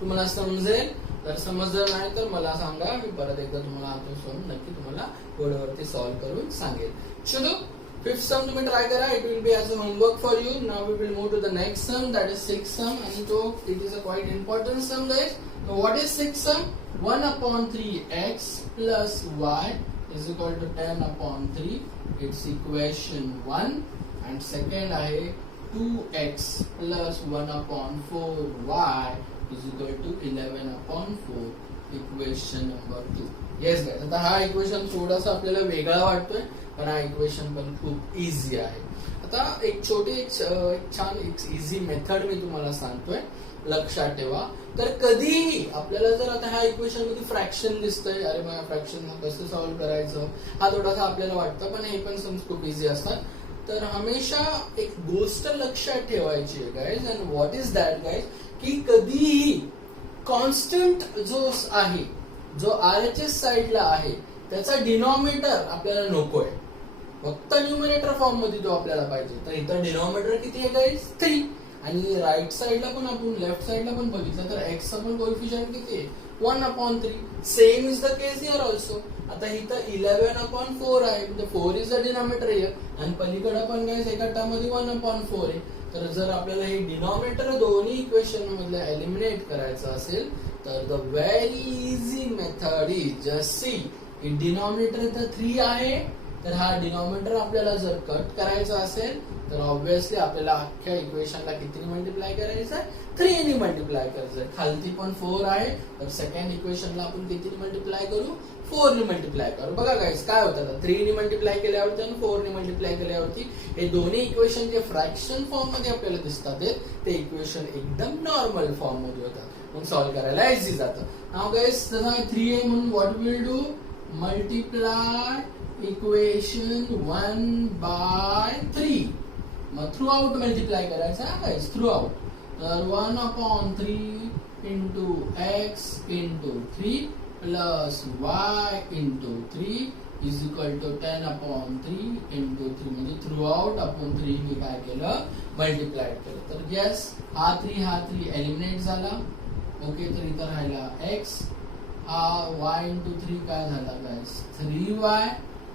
तुम्हाला समजेल. जर समजलं नाही तर मला सांगा, मी परत एकदा तुम्हाला आता सम नक्की तुम्हाला बोर्डवरती सॉल्व्ह करून सांगेल. चलो फिफ्थ सम तुम्ही ट्राय करा. It will be as a homework for you. Now we will move to the next sum, that is six sum. आणि तो it is a quite important sum guys. So what is six sum? 1/3x plus y is equal to 10/3. It's equation 1. and second आहे 2x plus 1/4y is equal to 11/4. Equation number 2. Yes guys, आता हा इक्वेशन थोडासा आपल्याला वेगळा वाटतोय पण हा इक्वेशन पण खूप इझी आहे. आता एक छोटी एक छान एक इझी मेथड मी तुम्हाला सांगतोय, लक्षात ठेवा. तर कधीही आपल्याला जर आता ह्या इक्वेशन मध्ये फ्रॅक्शन दिसतंय, अरे मग फ्रॅक्शन कसं सॉल्व्ह करायचं हा थोडासा आपल्याला वाटतं, पण हे पण सम्स खूप इझी असतात. तर हमेशा एक गोष्ट लक्षात ठेवायची आहे guys. And what is that guys? की कधीही कॉन्स्टंट जो आहे, जो RHS साइडला आहे, त्याचा डिनॉमिनेटर आपल्याला नकोय, फक्त न्यूमरेटर फॉर्म मध्ये तो आपल्याला पाहिजे. तर इथं डिनॉमिनेटर किती आहे गाइज? 3. आणि राईट साइडला पण आपण लेफ्ट साइडला पण बघितलं तर x चा पण कोएफिशियंट किती आहे? 1/3. Same is the case here also. आता इथं 11/4 आहे, म्हणजे 4 इज द डिनॉमिनेटर हियर. आणि पलीकडे पण गाइज एका टर्म मध्ये 1/4 आहे. तर जर आपल्याला हे डिनॉमिनेटर दोन्ही इक्वेशन मधले एलिमिनेट करायचं असेल तर the very easy method is just see. Denominator इथं 3 आहे, तर हा डिनॉमिनेटर आपल्याला जर कट करायचा असेल तर ऑब्व्हियसली आपल्याला अख्ख्या इक्वेशनला किती मल्टिप्लाय करायचं आहे? 3 ने मल्टिप्लाय करायचं. खालती पण 4 आहे, तर सेकंड इक्वेशनला आपण किती मल्टिप्लाय करू? 4 ने मल्टिप्लाय करू. बघा गाइस काय होतं, 3 ने मल्टिप्लाय केल्यावरती आणि 4 ने मल्टिप्लाय केल्यावरती हे दोन्ही इक्वेशन जे फ्रॅक्शन फॉर्म मध्ये आपल्याला दिसतात ते इक्वेशन एकदम नॉर्मल फॉर्म मध्ये होतात. मग सॉल्व्ह करायला इझी जातं. नाव गाइस जसा 3 आहे म्हणून what will do? Multiply equation 1/3. मग थ्रू आउट मल्टिप्लाय करायचा गाइस, थ्रू आउट. तर 1/3 into x into 3 plus y into 3 is equal to 10/3 into 3. म्हणजे थ्रू आउट आपण 3 ने काय केलं? मल्टिप्लाय केलं. तर येस, हा 3 एलिमिनेट झाला. ओके, तर इथं राहिला x. हा y into 3 काय झाला गाइस? 3y.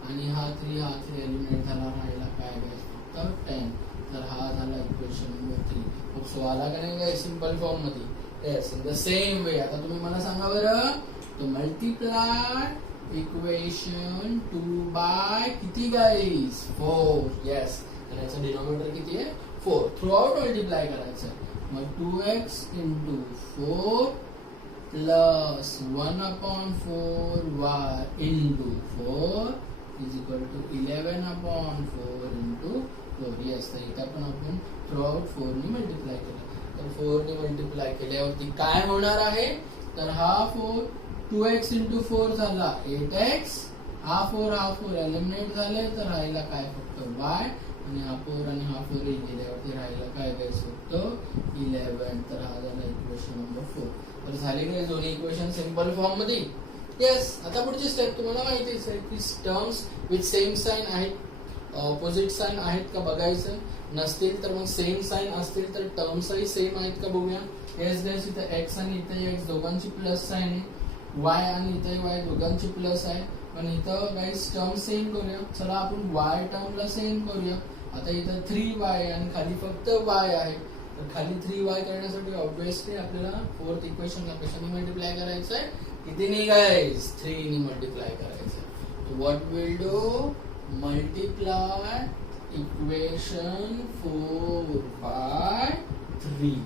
आणि हा 3 एलिमिनेट झाला, राहिला काय गाइस? फक्त 10. तर हा झाला इक्वेशन नंबर 3. खूप सोपा का नाही गाइस? सिंपल फॉर्म मध्ये. Yes, in the same way. आता तुम्ही मला सांगा बरं, तो मल्टिप्लाय इक्वेशन 2 बाय किती गाइस? 4. येस, तर याचं डिनॉमिनेटर किती आहे? 4. थ्रू आउट मल्टिप्लाय करायचं. मग 2x into 4 plus 1/4y into 4 is equal to 11/4 into 4. Yes, तर इथं पण आपण थ्रू आउट 4 ने मल्टिप्लाय केलं. तर 4 ने मल्टिप्लाय केल्यावरती काय होणार आहे? तर हा 4 2x इंटू 4 झाला 8x, हा 4 एलिमिनेट झाले तर राहिला काय फक्त y, आणि हा 4 आणि हा 4 गेल्यावरती राहिला काय काय फक्त 11. तर हा झाला इक्वेशन नंबर 4. तर झाले काय दोन्ही इक्वेशन सिंपल फॉर्म मध्ये. येस. आता पुढची स्टेप तुम्हाला माहितीच आहे की टर्म्स विथ सेम साइन आहेत, ऑपोजिट साइन आहेत का बघायचं. नसतील तर मग सेम साइन असतील तर टर्म्सही सेम आहेत का बघूया. येस गाइस, इथं x आणि इथं x दोघांची प्लस साइन आहे, y आणि इथं y दोघांची प्लस आहे, पण इथं गाइस टर्म सेम करूया. चला आपण y टर्मला सेम करूया. आता इथं 3y आणि खाली फक्त y आहे, तर खाली 3y करण्यासाठी ऑब्विसली आपल्याला फोर्थ इक्वेशनला कशाने मल्टिप्लाय करायचं आहे, कितीने गाइस 3 ने मल्टिप्लाय करायचं आहे. तो what will do, multiply equation 4 by 3.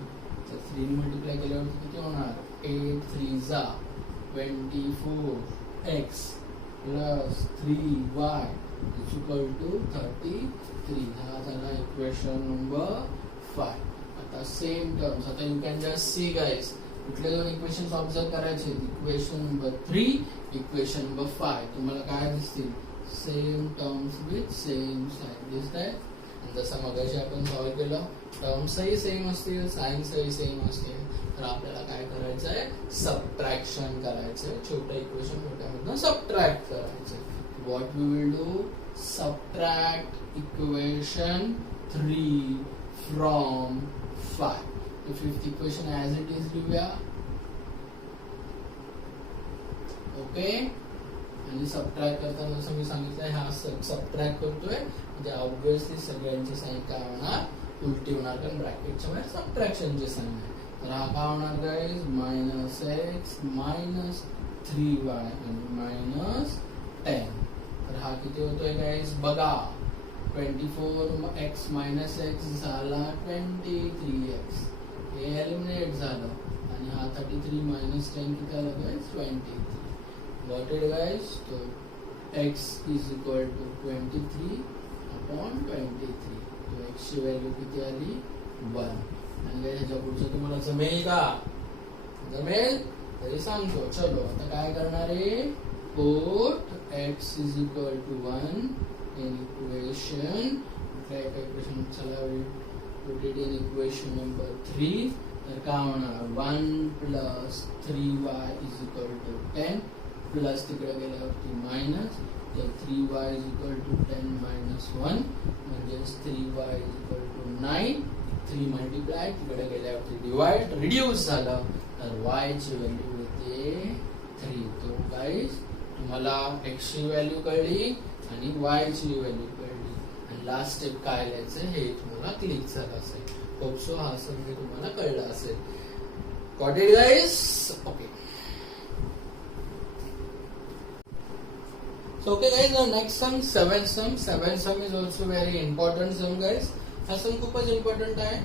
तर 3 मल्टिप्लाय केल्यावरती किती होणार, 8 3 जा 24x plus 3y is equal to 33. हा झाला इक्वेशन नंबर 5. आता सेम टर्म्स, आता you can just see guys कुठले दोन इक्वेशन्स ऑब्झर्व करायचे, इक्वेशन नंबर 3, इक्वेशन नंबर 5. तुम्हाला काय दिसतील, same terms with same sign दिसत आहे. जसं मगाशी आपण सॉल्व्ह केलं, टर्म्सही सेम असतील, साइन्सही सेम असतील, तर आपल्याला काय करायचं आहे, सबट्रॅक्शन करायचं. छोटं इक्वेशन मोठ्यामधून सबट्रॅक्ट करायचं. What we will do, subtract equation 3 from 5. The fifth equation as it is लिहूया. ओके. आणि सबट्रॅक्ट करताना जसं मी सांगितलंय, हा सबट्रॅक्ट करतोय म्हणजे ऑब्विसली सगळ्यांची साइन काय होणार, उलटी होणार, कारण ब्रॅकेटच्या बाहेर सबट्रॅक्शनची साइन आहे. तर हा काय होणार गाइस, -x मायनस 3y आणि -10. तर हा किती होतोय गाइस बघा, 24x मायनस x झाला 23x, हे एलिमिनेट झालं, आणि हा 33 मायनस 10 किती आलं गाइस, 23. Got it guys. तो x is equal to 23 upon 23. तो x ची व्हॅल्यू किती आली, 1. आणि ह्याच्या पुढचं तुम्हाला जमेल का, जमेल तरी सांगतो. चलो आता काय करणार आहे, put x is equal to 1 in equation, equation चला put it in equation number 3. तर काय होणार, 1 plus 3y is equal to 10, plus तिकडे गेल्यावरती मायनस, तर 3y is equal to 10 minus 1 म्हणजेच 3y is equal to 9. 3 multiply तिकडे गेल्यावरती डिवाइड, रिड्यूस झालं, तर y ची व्हॅल्यू येते 3. तो गाइस तुम्हाला x ची व्हॅल्यू कळली आणि y ची व्हॅल्यू कळली, आणि लास्ट स्टेप काय लिहायचं हे तुम्हाला क्लिक झालं असेल. होप सो हा समजे तुम्हाला कळलं असेल. Got it guys. Okay. So okay guys, now next sum, 7 sum. 7 sum is also very important sum guys. हा सम खूपच इम्पॉर्टंट आहे.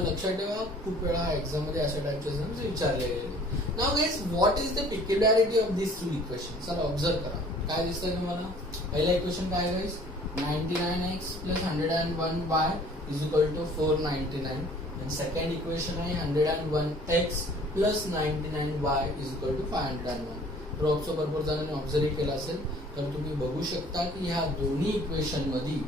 लक्षात ठेवा, खूप वेळा हा एक्झाम मध्ये अशा टाइपचे सम्स विचारले गेले. Now guys, what is the peculiarity of this two equation. चला ऑब्झर्व करा, काय दिसतंय तुम्हाला. पहिला इक्वेशन काय guys, 99x plus 101y is equal to 499. And second equation आहे 101x plus 99y is equal to 501. रॉबचं भरपूर जणांनी ऑब्झर्व केलं असेल, तर तुम्ही बघू शकता की ह्या दोन्ही इक्वेशन मध्ये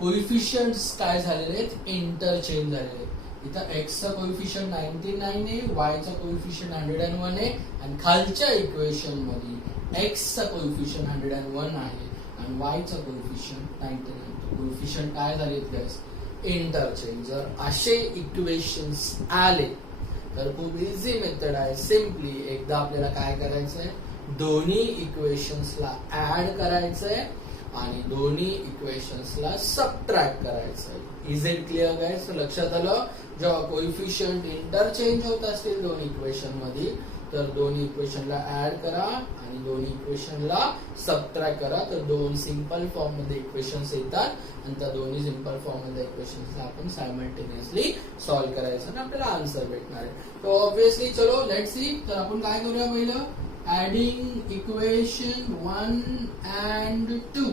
कोइफिशियंट्स काय झालेले आहेत, इंटरचेंज झालेले आहेत. इथं x चा कोइफिशियंट 99 आहे, y चा कोइफिशियंट 101 आहे, आणि खालच्या इक्वेशन मध्ये x चा कोइफिशियंट 101 आहे आणि y चा कोइफिशियंट 99. कोइफिशियंट काय झालेत गाइस, इंटरचेंज. जर असे इक्वेशन्स आले तर खूप इझी मेथड आहे. सिम्पली एकदा आपल्याला काय करायचंय, दोन्ही इक्वेशन्सला ऍड करायचंय आणि दोन्ही इक्वेशन्सला सबट्रॅक्ट करायचंय. Is it clear guys. लक्षात आलं. जेव्हा कोइफिशियंट इंटरचेंज होत असतील दोन इक्वेशन मध्ये, तर दोन्ही इक्वेशनला ऍड करा आणि दोन्ही इक्वेशनला सबट्रॅक्ट करा, तर दोन सिंपल फॉर्म मध्ये इक्वेशन्स येतात, आणि त्या दोन्ही सिंपल फॉर्म मध्ये इक्वेशन्सला आपण सायमल्टेनियसली सॉल्व्ह करायचं आणि आपल्याला आन्सर भेटणार आहे. तो ऑब्विसली चलो लेट्स सी. तर आपण काय करूया, पहिलं ऍडिंग इक्वेशन 1 and 2.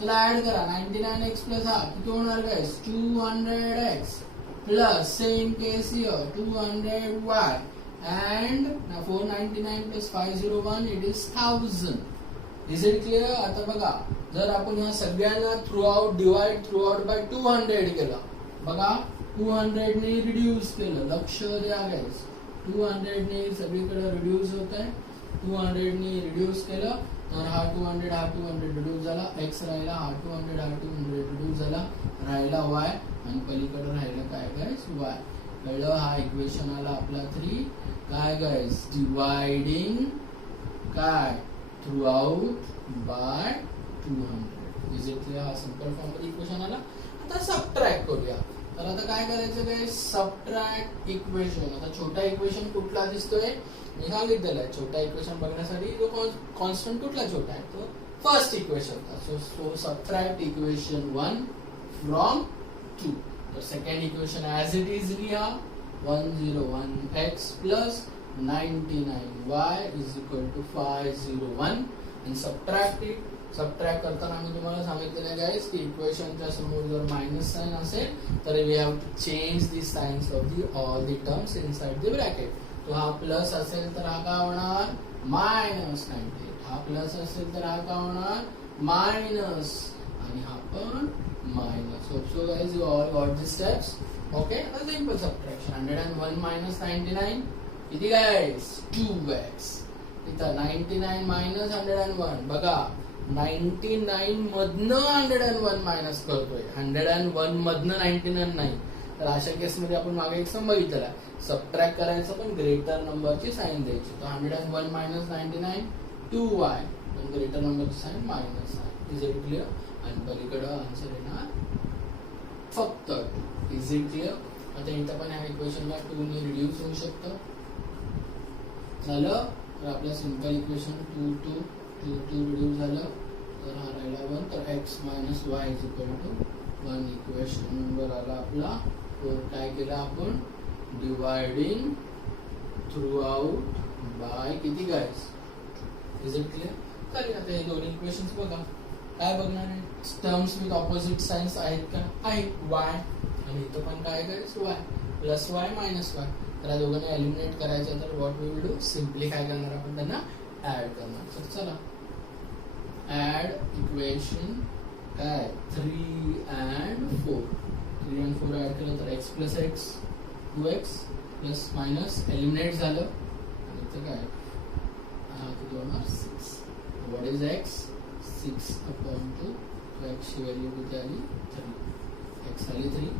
चला ऍड करा. 99x प्लस हा किती होणार guys, 200x plus same case here 200y and now 499 plus 501 it is 1000. Is it clear? आता बघा जर आपण ह्या सगळ्यांना थ्रू आउट बाय 200 केलं, बघा 200 ने रिड्यूस केलं, लक्ष द्या गाइस, 200 ने सगळीकडे रिड्यूस होत आहे, 200 ने रिड्यूस केलं तर हा 200 रिड्यूस झाला, x राहिला, हा 200 रिड्यूस झाला, राहिला y आणि पलीकडे राहिलं काय गाइस y. कळलं? हा इक्वेशन आला आपला 3. काय गाइस? डिवाइडिंग काय through out by 200. Is it clear? हा सिंपल फॉर्म मध्ये इक्वेशन आला. आता सबट्रॅक्ट करूया. तर आता काय करायचं गाइस? Subtract equation. आता छोटा इक्वेशन कुठला दिसतोय? मी सांगितलेलं आहे छोटा इक्वेशन बघण्यासाठी जो कॉन्स्टंट कुठला छोटा आहे तो first equation. So subtract equation 1 from 2. तर second equation as it is लिहा, 101x plus 99y is equal to 501 and subtract it. Subtract करताना मी तुम्हाला सांगितलेलं आहे गाइस की इक्वेशनच्या समोर जर मायनस साइन असेल तर we have to change the signs of the all the terms inside the bracket. तो हा प्लस असेल तर हा काय होणार? मायनस 98. हा प्लस असेल तर हा काय होणार? मायनस, आणि हा पण minus. Hope so guys you all got the steps. Okay, आता सिंपल सबट्रॅक्शन. 101 मायनस 99 किती गाइस? 2x. इथं 99 मायनस 101. बघा 99 मधनं 101 मायनस करतोय, 101 मधनं 99 नाही. तर अशा केस मध्ये आपण मागे एक सम बघितलेला, सबट्रॅक्ट करायचं पण ग्रेटर नंबरची साइन द्यायची. तर 101 मायनस 99 2y, पण ग्रेटर नंबरची साइन मायनस आहे. Is it clear? आणि पलीकडं आन्सर येणार फक्त 2. Is it clear? आता इथं पण ह्या इक्वेशनला 2 ने रिड्यूस होऊ शकतं. झालं? तर आपलं सिंपल इक्वेशन 2 रिड्यूस झालं तर हा राहिला 1. तर x minus y is equal to 1. Equation number आला आपला 4. काय केलं आपण? डिवाइडिंग थ्रू आउट बाय किती गाइस? Is it clear? तर आता हे दोन्ही इक्वेशन्स बघा. काय बघणार आहे? टर्म्स विथ ऑपोजिट साइन्स आहेत का? आहे. y आणि इथं पण काय guys? y plus y minus y. तर या दोघांना एलिमिनेट करायचं तर what we will do? Simply काय करणार आपण? त्यांना ऍड करणार. तर चला ऍड इक्वेशन काय 3 and 4. 3 and 4 ऍड केलं तर x plus x 2x plus minus eliminate झालं आणि इथं काय हा किती होणार? 6. What is x? 6 upon 2. x ची व्हॅल्यू किती आली? 3. x आली 3.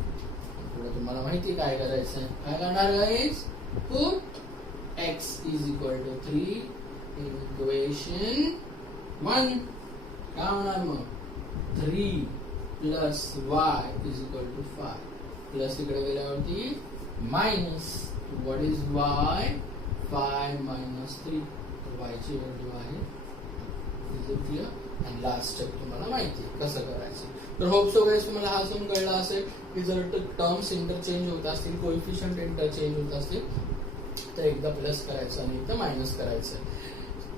पुढे तुम्हाला माहिती काय करायचं आहे? काय करणार guys? Put x is equal to 3 in equation 1. काय होणार मग? 3 plus y is equal to 5. Plus इकडे गेल्यावरती minus. What is y? 5 minus 3. तर y ची व्हॅल्यू आहे. Is it clear? आणि लास्ट स्टेप तुम्हाला माहिती आहे कसं करायचं. तर होप सो गाइस तुम्हाला हा सम कळला असेल की जर टर्म्स इंटरचेंज होत असतील, कोएफिशियंट इंटरचेंज होत असतील तर एकदा प्लस करायचं आणि एकदा मायनस करायचं.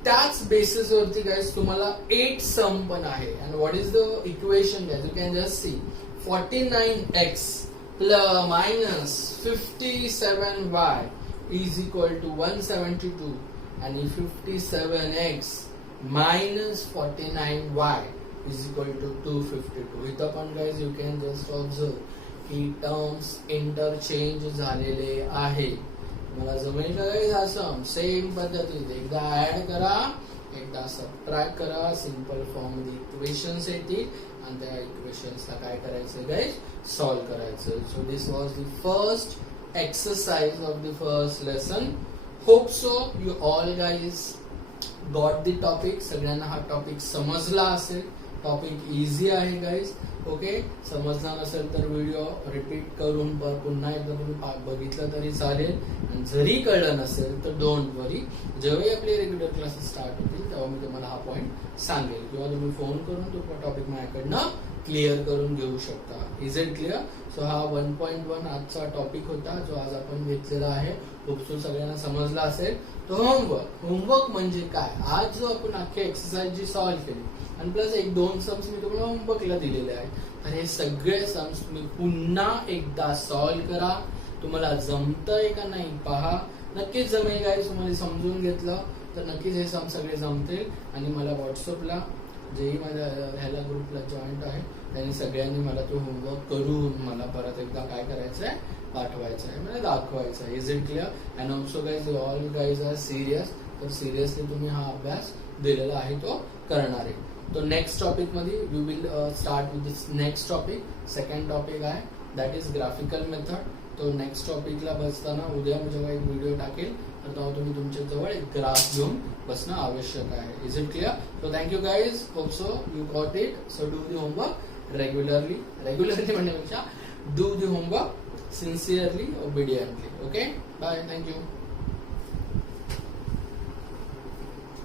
त्याच बेसिस वरती गाइस तुम्हाला 8 सम पण आहे. And what is the equation guys? You can just see 49x plus minus 57y is equal to 172 आणि 57x minus 49y is equal to 252. इथं पण guys you can just observe की टर्म्स इंटरचेंज झालेले आहे. मला जमेल का guys असं सेम पद्धतीने एकदा ऍड करा, एकदा सबट्रॅक्ट करा, सिंपल फॉर्म मध्ये इक्वेशन्स येतील आणि त्या इक्वेशन्सला काय करायचं गाइस? सॉल्व करायचं. So this was the first exercise of the first lesson. Hope so you all guys got the topic. सगळ्यांना हा टॉपिक समजला असेल. टॉपिक इझी आहे गाइस. ओके, समजला नसेल तर व्हिडिओ रिपीट करून पुन्हा एकदा तुम्ही बघितलं तरी चालेल. आणि जरी कळलं नसेल तर डोंट वरी, जेव्हा आपले रेग्युलर क्लासेस स्टार्ट होतील तेव्हा मी तुम्हाला हा पॉइंट सांगेल किंवा तुम्ही फोन करून तो टॉपिक माझ्याकडनं क्लिअर करून घेऊ शकता. Is it clear? सो हा 1.1 आजचा टॉपिक होता जो आज आपण घेतलेला आहे. होपसो सगळ्यांना समजला असेल. तो होमवर्क म्हणजे काय? आज जो आपण अख्खी एक्सरसाइज जी सॉल्व्ह केली आणि प्लस 1-2 सम्स मी तुम्हाला होमवर्कला दिलेले आहेत, तर हे सगळे सम्स तुम्ही पुन्हा एकदा सॉल्व्ह करा. तुम्हाला जमतंय का नाही पहा. नक्कीच जमेल गाईज. तुम्हाला समजून घेतलं तर नक्कीच हे सगळे जमतील. आणि मला व्हॉट्सअपला जेही माझ्या ह्याला ग्रुपला जॉईंट आहे त्यांनी सगळ्यांनी मला तो होमवर्क करून मला परत एकदा काय करायचं आहे, पाठवायचं आहे, मला दाखवायचं आहे. Is it clear? And also guys, all guys are serious. तर सिरियसली तुम्ही हा अभ्यास दिलेला आहे तो करणार आहे. तो नेक्स्ट टॉपिक मध्ये we will start with this next topic. Second topic आहे दॅट इज ग्राफिकल मेथड. तो नेक्स्ट टॉपिकला बसताना उद्या मी जेव्हा एक व्हिडिओ टाकेल तर तेव्हा तुम्ही तुमच्या जवळ एक ग्राफ घेऊन बसणं आवश्यक आहे. Is it clear? So thank you guys. Hope so you got it. So do the homework regularly म्हणण्यापेक्षा do the homework sincerely, obediently. Okay, bye, thank you.